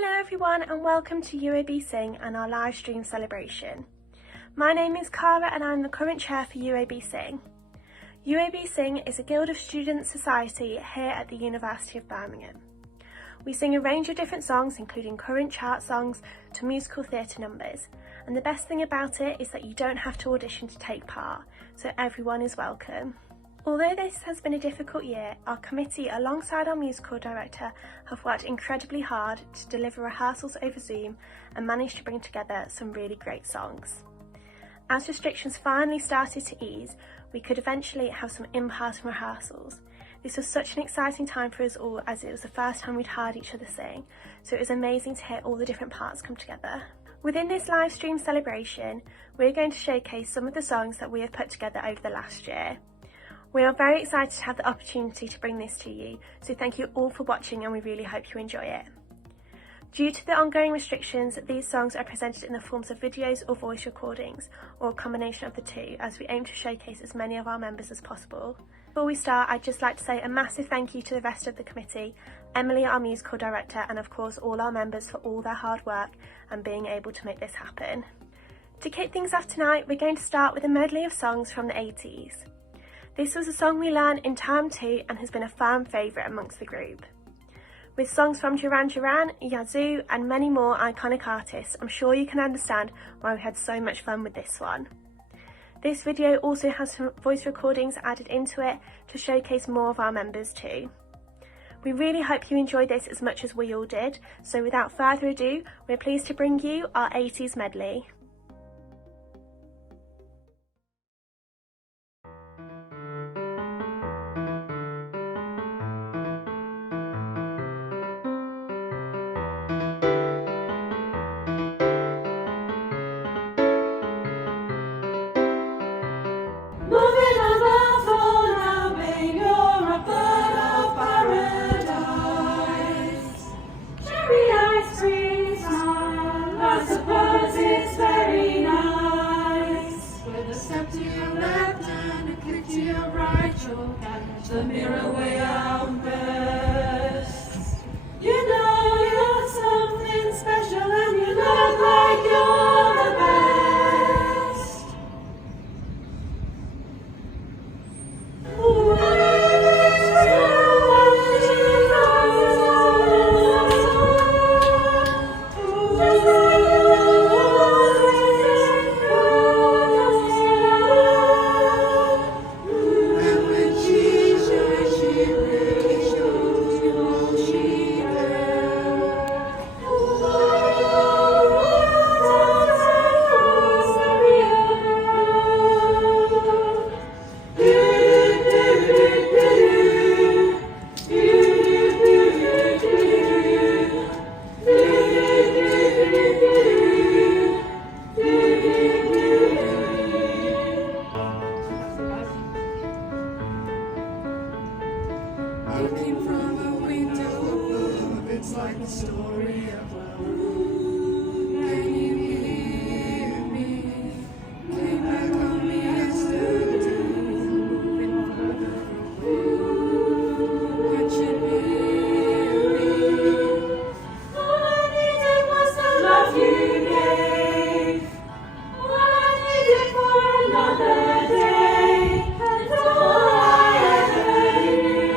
Hello everyone and welcome to UoB Sing and our live stream celebration. My name is Cara and I'm the current chair for UoB Sing. UoB Sing is a Guild of Student Society here at the University of Birmingham. We sing a range of different songs including current chart songs to musical theatre numbers, and the best thing about it is that you don't have to audition to take part, so everyone is welcome. Although this has been a difficult year, our committee alongside our musical director have worked incredibly hard to deliver rehearsals over Zoom and managed to bring together some really great songs. As restrictions finally started to ease, we could eventually have some in-person rehearsals. This was such an exciting time for us all as it was the first time we'd heard each other sing, so it was amazing to hear all the different parts come together. Within this live stream celebration, we're going to showcase some of the songs that we have put together over the last year. We are very excited to have the opportunity to bring this to you, so thank you all for watching and we really hope you enjoy it. Due to the ongoing restrictions, these songs are presented in the forms of videos or voice recordings, or a combination of the two, as we aim to showcase as many of our members as possible. Before we start, I'd just like to say a massive thank you to the rest of the committee, Emily, our musical director, and of course all our members for all their hard work and being able to make this happen. To kick things off tonight, we're going to start with a medley of songs from the 80s. This was a song we learned in Term 2 and has been a fan favourite amongst the group. With songs from Duran Duran, Yazoo and many more iconic artists, I'm sure you can understand why we had so much fun with this one. This video also has some voice recordings added into it to showcase more of our members too. We really hope you enjoyed this as much as we all did, so without further ado, we're pleased to bring you our 80s medley. The mirror way out best. You know you're something special and you look like you're the best. Looking from a window above, it's like the story of love. Can you hear me? Came back on me yesterday. Moving further away. Could you hear me? All I needed was the love you gave. All I needed for another day. And all I ever knew.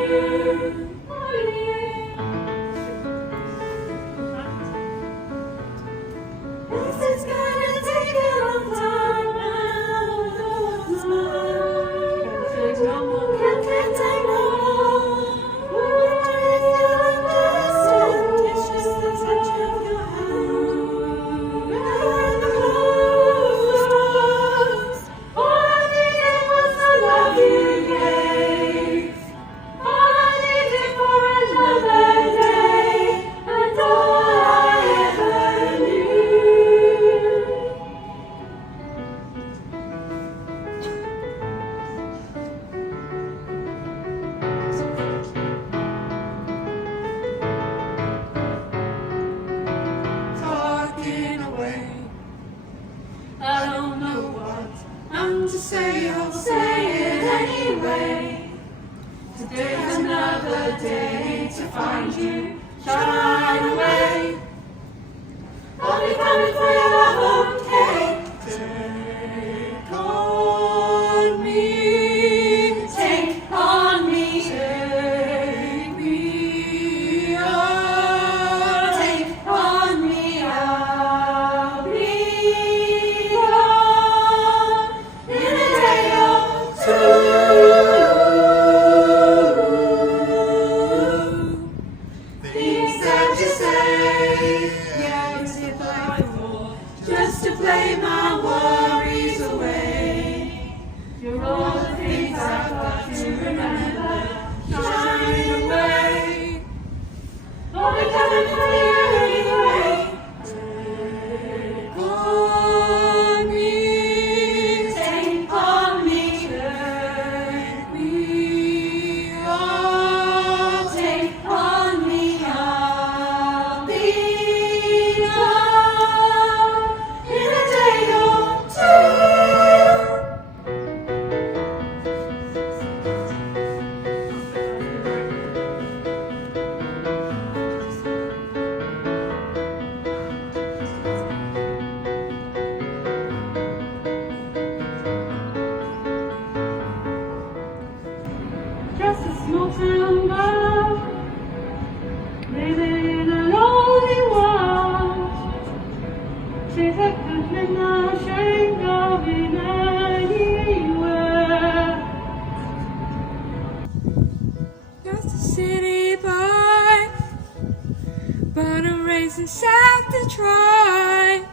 take my worries away. You're all the things I've got to remember, shining away. I'll be coming for you anyway. Take on me, take on me, take me on, take on me, I'll be gone in a day or two. Just a small town girl, living in a lonely world. She's at the midnight train going anywhere. Just a city boy, born and raised in South Detroit.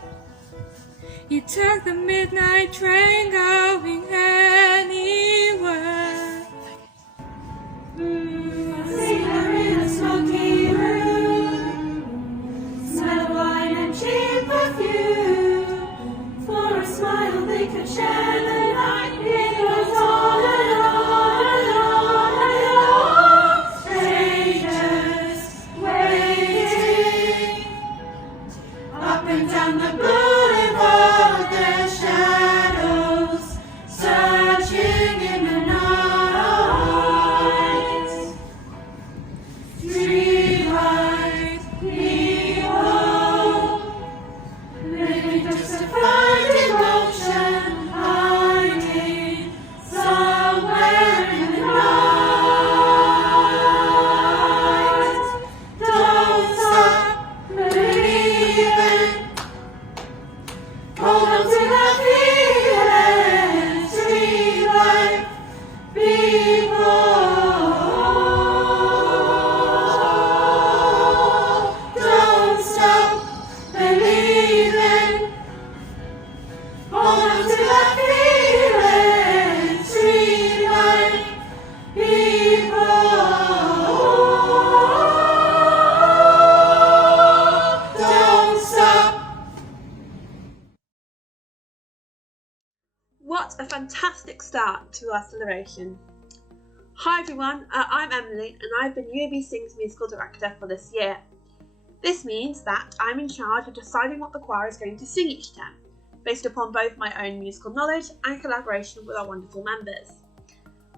You took the midnight train going anywhere. I see her in a smoky room, smell of wine and cheap perfume. For a smile they could share the night. It goes on and on and on. Strangers waiting up and down the boulevard. Their shadows searching in the night. Streetlight people living just to find emotion, hiding somewhere in the night. Don't stop believing. Hold on to the feeling. Streetlight people. Don't stop believing. Hold on to the feeling. Streetlight people. Don't stop. What a fantastic start to our celebration. Hi everyone, I'm Emily and I've been UoB Sing's musical director for this year. This means that I'm in charge of deciding what the choir is going to sing each term, based upon both my own musical knowledge and collaboration with our wonderful members.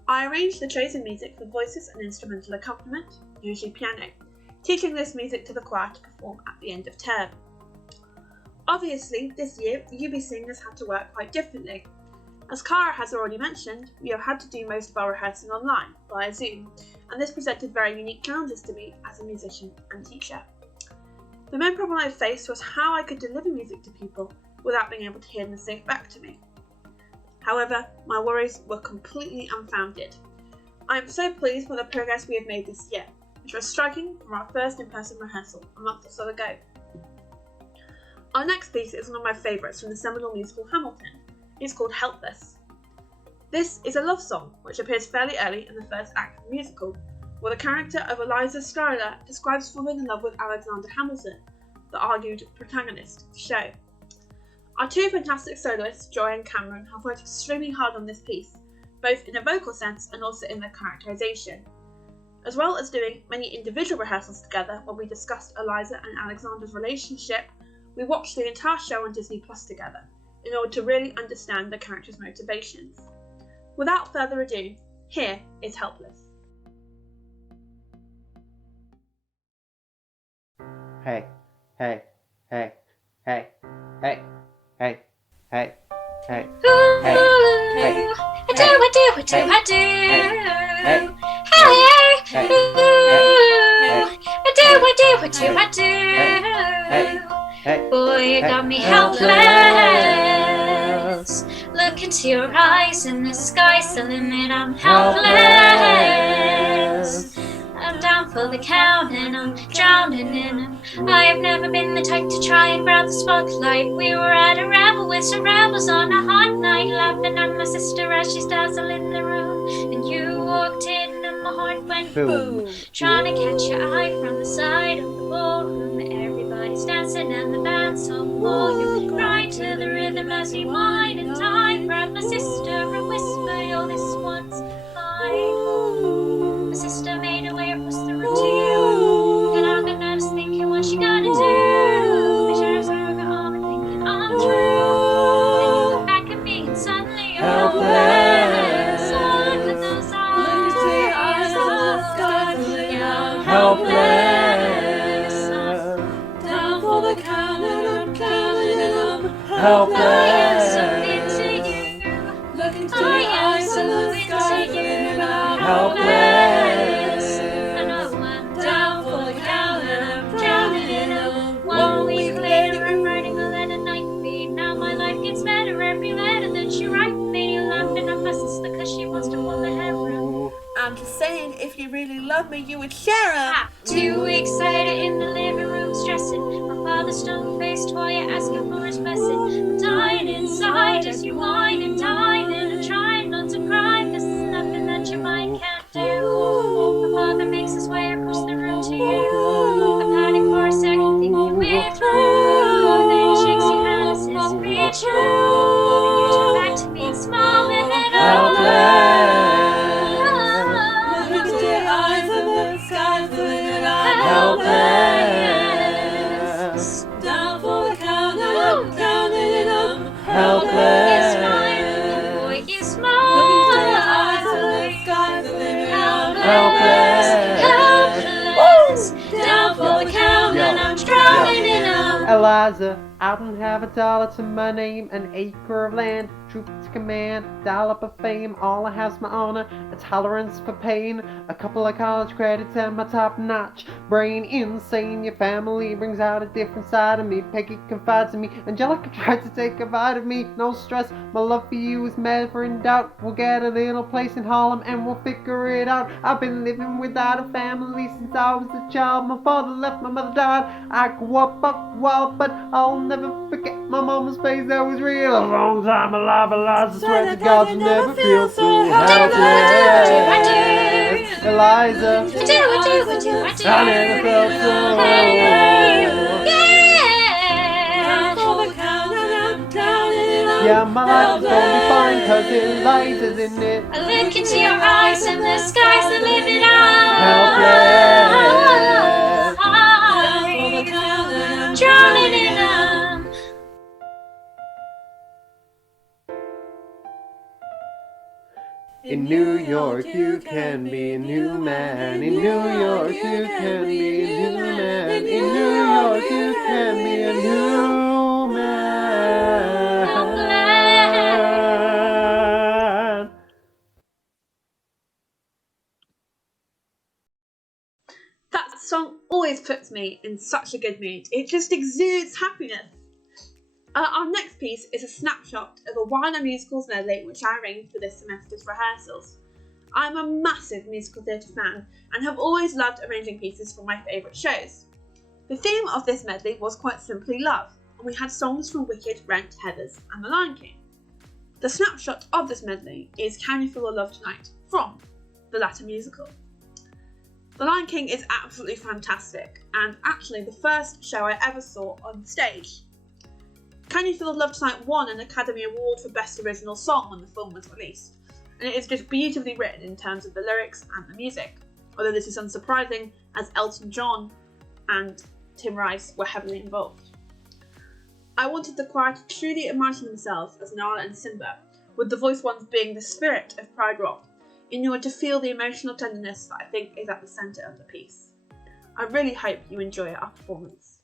I arrange the chosen music for voices and instrumental accompaniment, usually piano, teaching this music to the choir to perform at the end of term. Obviously, this year UoB Sing has had to work quite differently. As Cara has already mentioned, we have had to do most of our rehearsing online, via Zoom, and this presented very unique challenges to me as a musician and teacher. The main problem I faced was how I could deliver music to people without being able to hear them sing it back to me. However, my worries were completely unfounded. I am so pleased with the progress we have made this year, which was striking from our first in-person rehearsal a month or so ago. Our next piece is one of my favourites from the seminal musical Hamilton. It's called Helpless. This is a love song which appears fairly early in the first act of the musical, where the character of Eliza Schuyler describes falling in love with Alexander Hamilton, the argued protagonist of the show. Our two fantastic soloists, Joy and Cameron, have worked extremely hard on this piece, both in a vocal sense and also in their characterisation. As well as doing many individual rehearsals together where we discussed Eliza and Alexander's relationship, we watched the entire show on Disney Plus together, in order to really understand the characters' motivations. Without further ado, here is Helpless. Hey, hey, hey, hey, hey, hey, hey, hey, Ooh, hey, I do, I do, I do, I do. hey, Hey, ooh, I do, I do, I do, I do. hey, Boy, you got me helpless. Look into your eyes and the sky's the limit. I'm helpless. I'm down for the count and I'm drowning in it. I have never been the type to try and grab the spotlight. We were at a revel with some rebels on a hot night, laughing at my sister as she's dazzling in the room. And you walked in and my heart went boom, trying to catch your eye from the side of the ballroom. Everybody's dancing and the band's on volume, right to the rhythm as we wine and dine. Grab my sister and whisper, yo, this one's mine. My sister made her way across the room to you, and I got nervous thinking what she gonna do. Make sure I saw her arm and thinking I'm true. Then you look back at me and suddenly you're helpless. So look at those eyes, Look into your eyes and the sky's lit up. helpless. Down for the count and I'm counting them. I am so into you. Look into I your am eyes so and the into sky's you. lit up. Helpless. I know I'm Down for the count and I'm drowning in them. 1 week later, I'm writing a letter nightly. Now my life gets better every letter that you write me. You're laughing at my sister 'cause she wants to pull the hair out. I'm just saying, if you really love me, you would share them. 2 weeks later in the living room stressing, my father's stone-faced toy asking for his blessing. I'm dying inside as you whine and dine, and I'm trying not to cry 'cause there's nothing that your mind can't do. My father makes his way across the room to you. I'm hiding for a second thinking we're through. Then he shakes your hand and says be true. And you turn back to me and smile and then Look into your eyes and the sky's lit up. helpless. Down for the count and I'm counting them. Yes, mine. And boy, is Look into your eyes mine. and the sky's lit up. Helpless. Down for the count and I'm drowning in them. Eliza, I don't have a dollar to my name, an acre of land, troops to command, dial up of fame. All I have's my honor, a tolerance for pain, a couple of college credits and my top-notch brain. Insane, your family brings out a different side of me. Peggy confides in me, Angelica tries to take a bite of me. No stress, my love for you is never in doubt. We'll get a little place in Harlem and we'll figure it out. I've been living without a family since I was a child. My father left, my mother died. I grew up buck wild, but I'll never forget my mama's face that was real. A long time alive, Eliza, swear to God you never feel so helpless. Eliza, I do. I never felt so Yeah. For the count and I'm counting them. yeah, my life is gonna be fine 'cause Eliza's in it. I look into your eyes and the sky's the limit. For the count and I'm Drowning in them. In New York you can be a new man. In New York you can be a new man. In New York you can be a new man. That song always puts me in such a good mood. It just exudes happiness. Our next piece is a snapshot of a wider musicals medley which I arranged for this semester's rehearsals. I'm a massive musical theatre fan and have always loved arranging pieces for my favourite shows. The theme of this medley was quite simply love, and we had songs from Wicked, Rent, Heathers and The Lion King. The snapshot of this medley is Can You Feel the Love Tonight from the latter musical. The Lion King is absolutely fantastic, and actually the first show I ever saw on stage. Can You Feel the Love Tonight won an Academy Award for Best Original Song when the film was released, and it is just beautifully written in terms of the lyrics and the music, although this is unsurprising as Elton John and Tim Rice were heavily involved. I wanted the choir to truly imagine themselves as Nala and Simba, with the voiced ones being the spirit of Pride Rock, in order to feel the emotional tenderness that I think is at the centre of the piece. I really hope you enjoy our performance.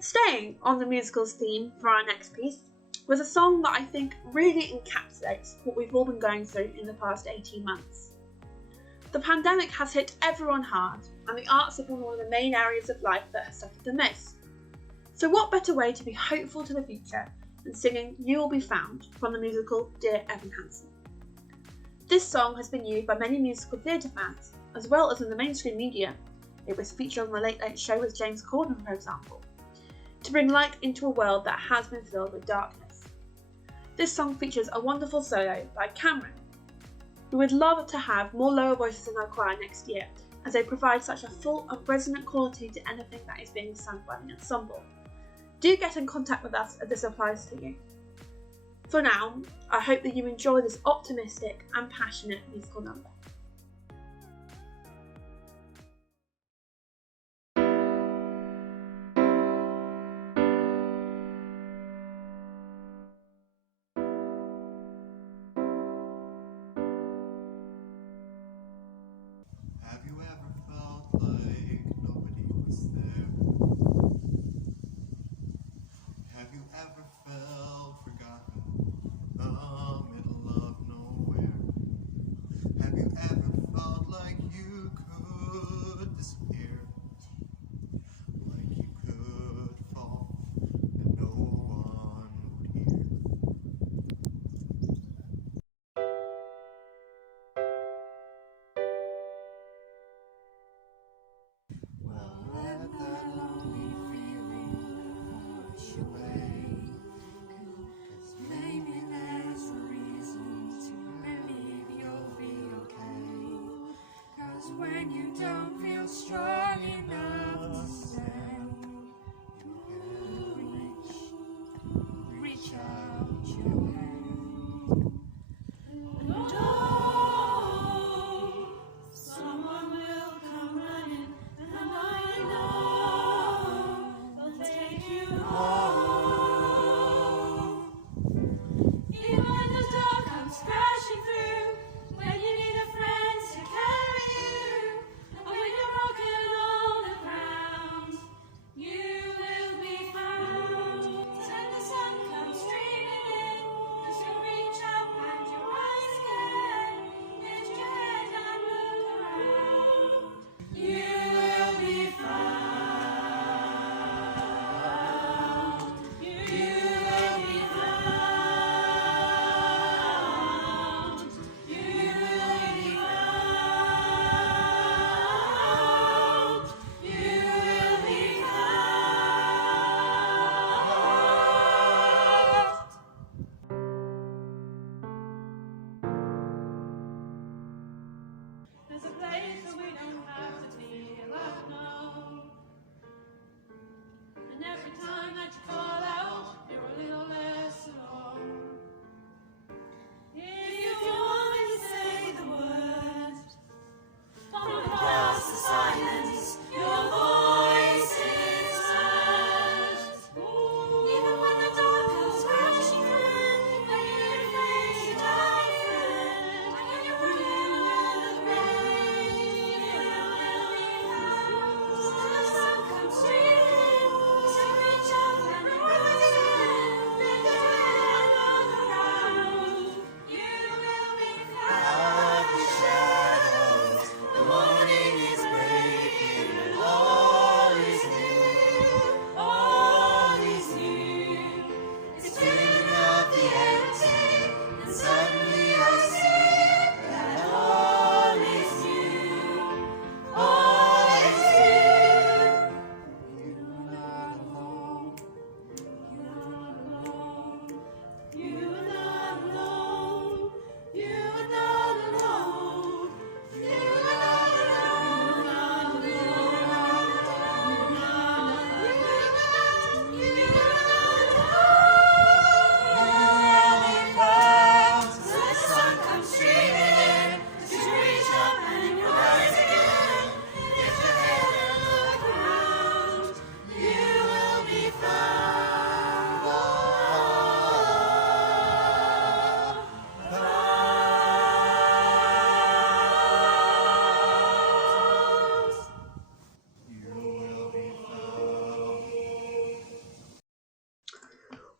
staying on the musicals theme for our next piece was a song that I think really encapsulates what we've all been going through in the past 18 months. The pandemic has hit everyone hard, and the arts have been one of the main areas of life that has suffered the most. So what better way to be hopeful to the future than singing You Will Be Found from the musical Dear Evan Hansen. This song has been used by many musical theatre fans, as well as in the mainstream media. It was featured on The Late Late Show with James Corden, for example, to bring light into a world that has been filled with darkness. This song features a wonderful solo by Cameron. We would love to have more lower voices in our choir next year, as they provide such a full and resonant quality to anything that is being sung by the ensemble. Do get in contact with us if this applies to you. For now, I hope that you enjoy this optimistic and passionate musical number. Have you ever felt like nobody was there? Have you ever felt forgotten, middle of nowhere? Have you ever felt like you could disappear? Like you could fall and no one would hear? Well, let that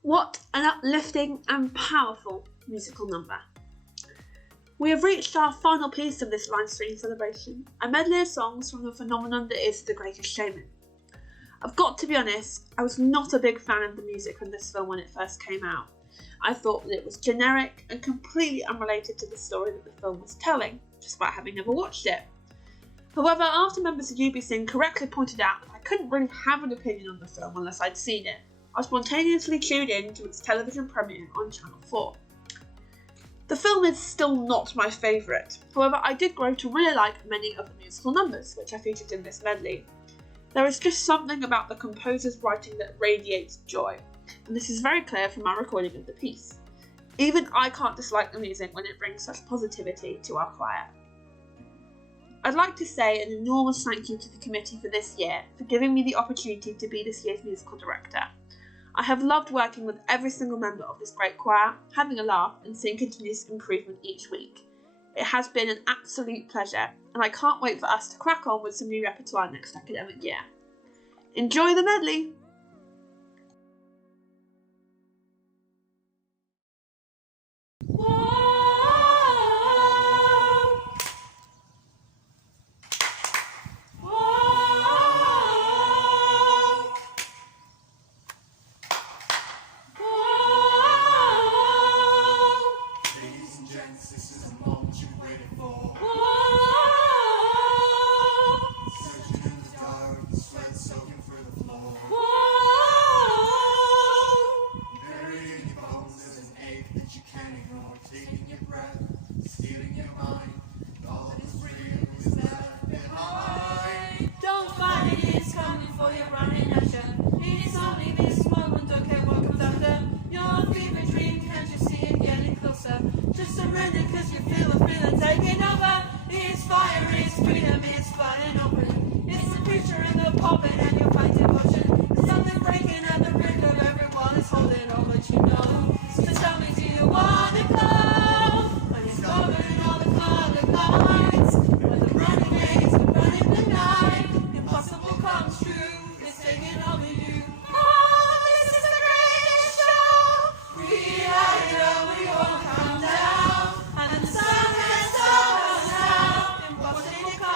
What an uplifting and powerful musical number. We have reached our final piece of this Livestream celebration, a medley of songs from the phenomenon that is The Greatest Showman. I've got to be honest, I was not a big fan of the music from this film when it first came out. I thought that it was generic and completely unrelated to the story that the film was telling, despite having never watched it. However, after members of UoB Sing correctly pointed out that I couldn't really have an opinion on the film unless I'd seen it, I spontaneously tuned in to its television premiere on Channel 4. The film is still not my favourite, however I did grow to really like many of the musical numbers which are featured in this medley. There is just something about the composer's writing that radiates joy, and this is very clear from our recording of the piece. Even I can't dislike the music when it brings such positivity to our choir. I'd like to say an enormous thank you to the committee for this year for giving me the opportunity to be this year's musical director. I have loved working with every single member of this great choir, having a laugh and seeing continuous improvement each week. It has been an absolute pleasure, and I can't wait for us to crack on with some new repertoire next academic year. Enjoy the medley! Ladies and gents, this is the moment you waited for. Searching in the dark, the sweat soaking through the floor. Buried in your bones is an ache that you can't ignore. Taking your breath, stealing your mind. All that is real is left behind. Don't fight it, it's coming for you, running at you. It is only this moment, don't care what comes after. Your fever dream, can't you see it getting closer? Just surrender, cause you feel the feeling taking over. It's fire, it's freedom, it's fun and open. It's the preacher in the pulpit and you fight devotion. There's something breaking at the brink of everyone is holding on, but you know. So tell me, do you want to go? When it's covered in all the colored lights, when the running days are burning the night, impossible comes true, it's taking over you. Oh, this is the greatest show. We are here, we won't come down, and the sun has told us now. Impossible comes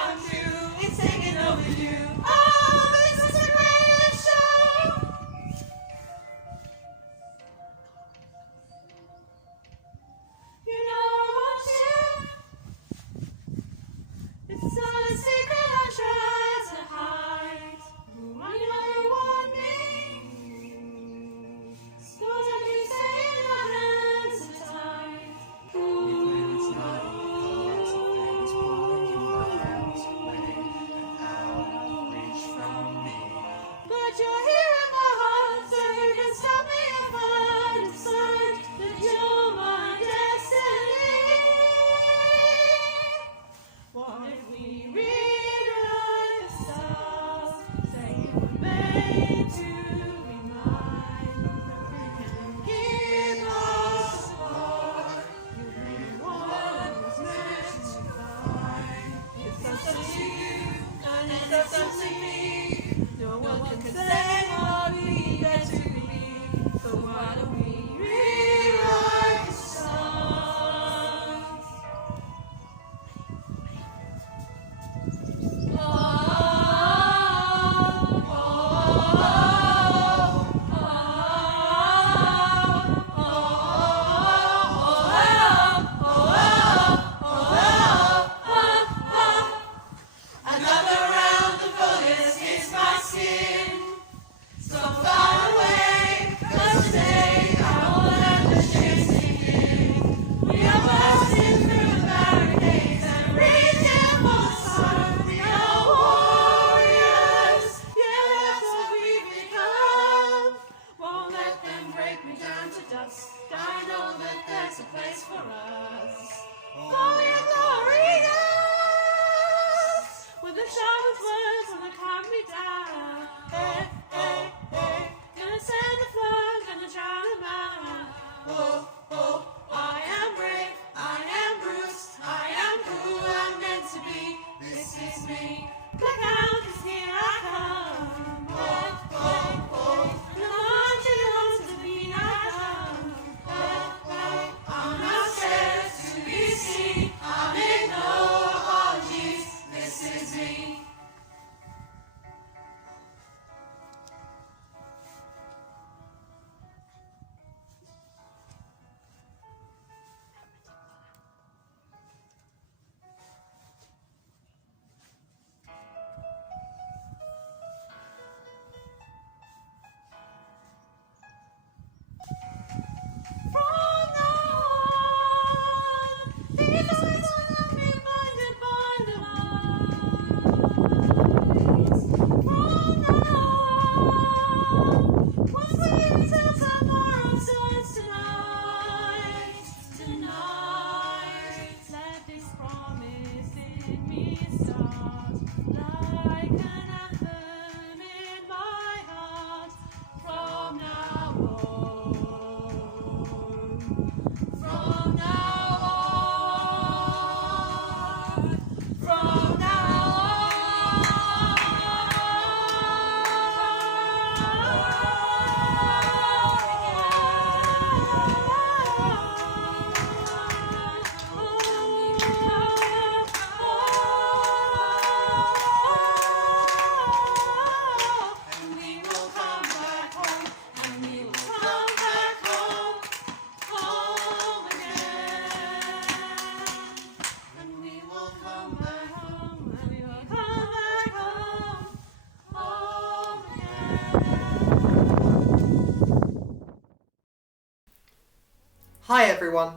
Hi everyone,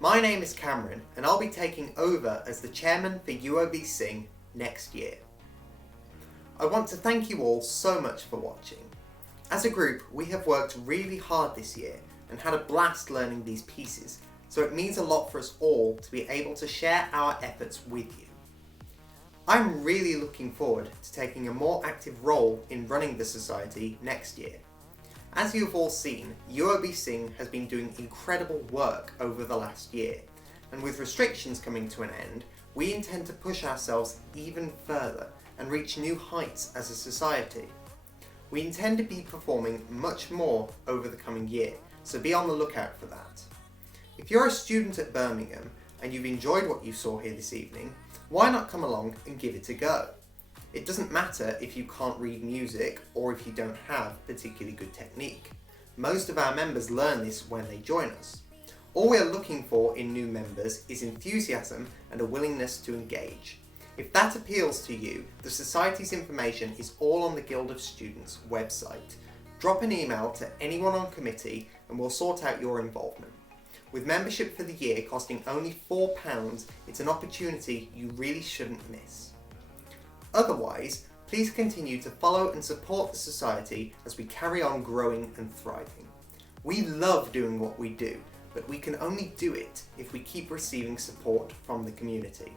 my name is Cameron and I'll be taking over as the chairman for UoB Sing next year. I want to thank you all so much for watching. As a group, we have worked really hard this year and had a blast learning these pieces, so it means a lot for us all to be able to share our efforts with you. I'm really looking forward to taking a more active role in running the society next year. As you've all seen, UoB Sing has been doing incredible work over the last year, and with restrictions coming to an end, we intend to push ourselves even further and reach new heights as a society. We intend to be performing much more over the coming year, so be on the lookout for that. If you're a student at Birmingham and you've enjoyed what you saw here this evening, why not come along and give it a go? It doesn't matter if you can't read music or if you don't have particularly good technique. Most of our members learn this when they join us. All we are looking for in new members is enthusiasm and a willingness to engage. If that appeals to you, the Society's information is all on the Guild of Students website. Drop an email to anyone on committee and we'll sort out your involvement. With membership for the year costing only £4, it's an opportunity you really shouldn't miss. Otherwise, please continue to follow and support the Society as we carry on growing and thriving. We love doing what we do, but we can only do it if we keep receiving support from the community.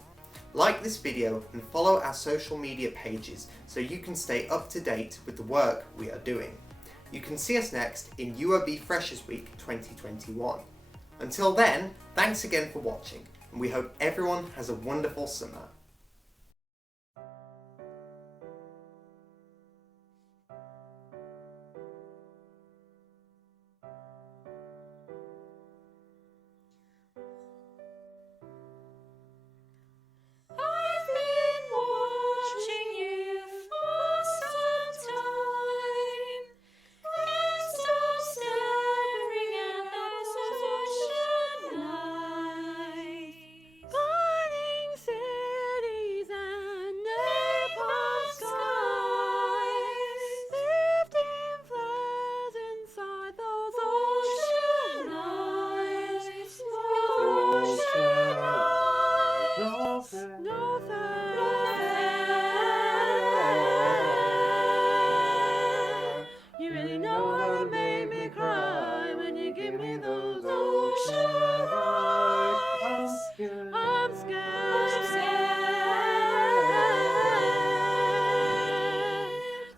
Like this video and follow our social media pages so you can stay up to date with the work we are doing. You can see us next in UoB Freshers Week 2021. Until then, thanks again for watching, and we hope everyone has a wonderful summer. I've been watching you for some time. Can't stop staring at that ocean light. Burning cities and napalm skies, lifting flares inside those ocean eyes. Ocean eyes. No fair. You really know how to make me cry when you give me those ocean eyes. I'm scared.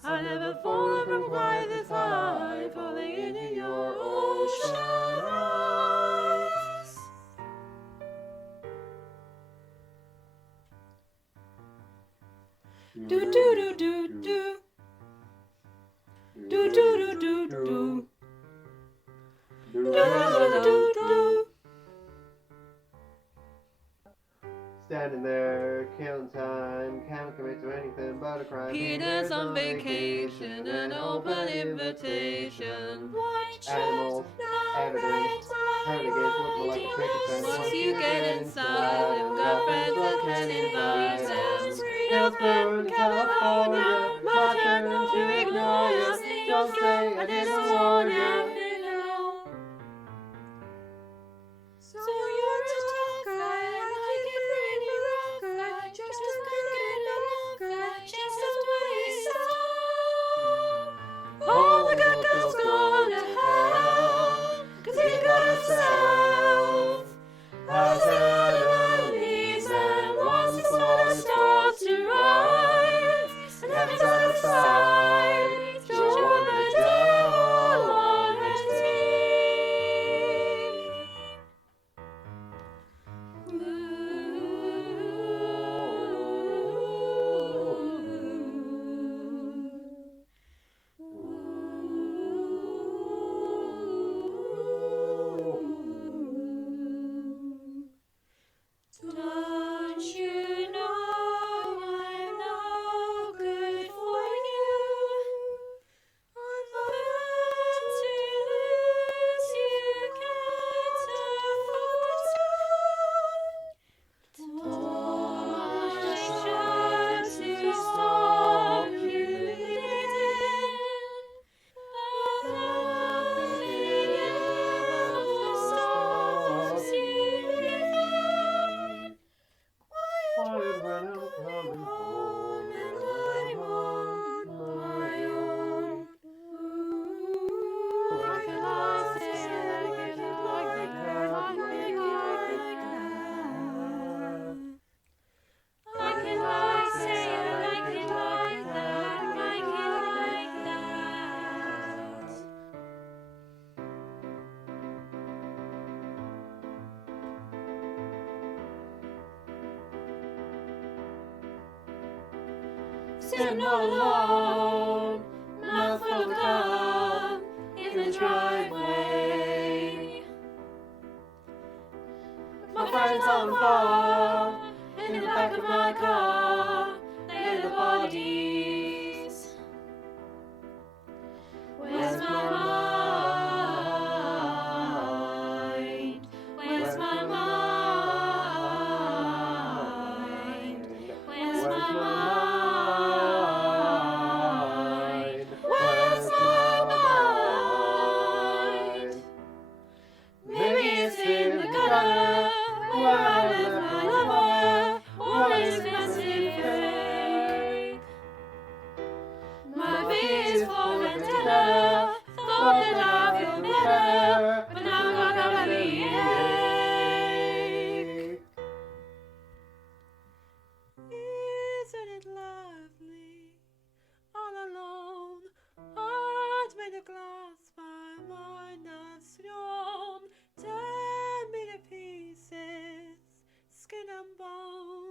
I've never fallen from quite this high, falling into your ocean eyes. Do do do do do. Do do do do do. Do do do do. Standing there, killing time, can't commit to anything but a crime. Peter's on vacation, an open invitation. White Animals, evidence, renegades look more like a cricket fan. Once you get inside, they've got friends that can invite them. Hills blue in California, my turn to ignore you. Don't say I didn't warn you. So you're a tough guy, and I get really rough guy. Just as good and enough guy, just as waste time. All the good girls go to hell, 'cause he got himself a set of enemies, and once the sun starts to rise, and heaven's out of sight, join the devil on sitting all alone, mouthful of gum in the driveway. My friends on fire in the back of my car, they're the bodies. Where's my mind? Where's my mind? Where's my mind? Where's my mind? Maybe it's in the gutter where I left my lover. All is massive fake. My V is for vendetta. Thought that I feel better, but now I got a bellyache. Isn't it lovely? All alone, heart made of glass, my mind of stone. Tear me to pieces, skin and bone.